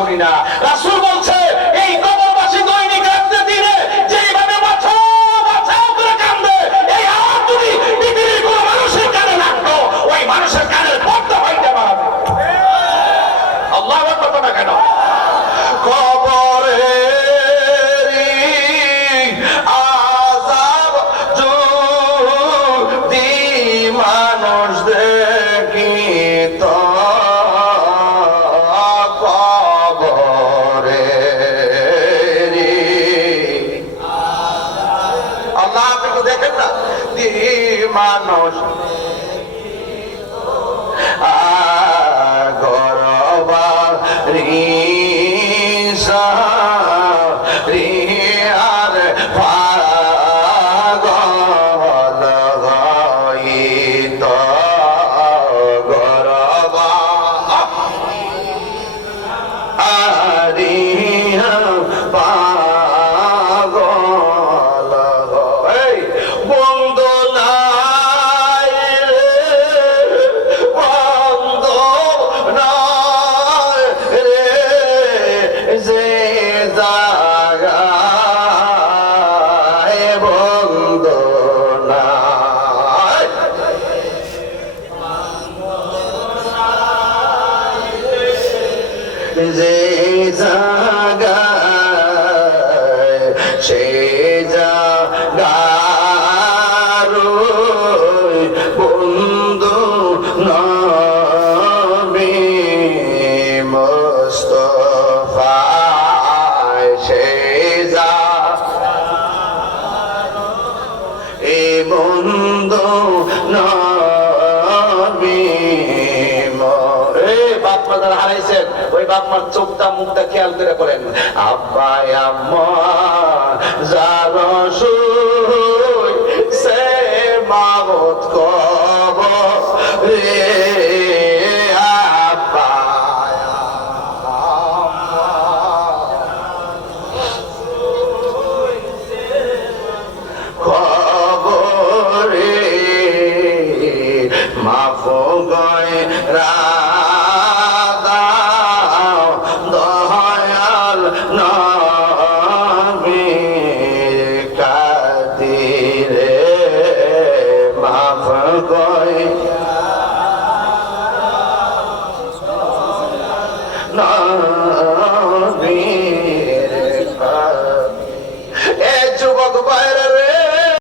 শুনি না। রাসূল বলছে এই কবরবাসী দৈনিক রাত্রে দিনে যেভাবে বাঁচাও বাঁচাও করে কান্দে, এই আওয়াজ যদি পৃথিবীর কোনো মানুষের কানে লাগতো, ওই মানুষের কানের পর্দা হইতে পারবে। আল্লাহু আকবার কথা না কেন? কবরে আযাব যদি মানুষ দেখিত, কবরে আল্লাহ আপনি তো দেখেন না, মানুষ রিয়ার পাগল হইত গরবা আরিয়া পাগল এই বন্ধু নাই বন্ধু নাই রে যে জাগায় বন্ধু নাই, যে জাগায় সে জাগার বন্ধু নবী মুস্তাফা, সে এ বন্ধু নবী বাপ মা যারা হারাইছেন, ওই বাপ মার চোখটা মুখটা খেয়াল করে বলেন, আব্বা আম্মা যার সুই সে মাবত কবরে আব্বা কবরে মাফ গয় রাদাও দয়াল নবী কাদিরে মাফ গয়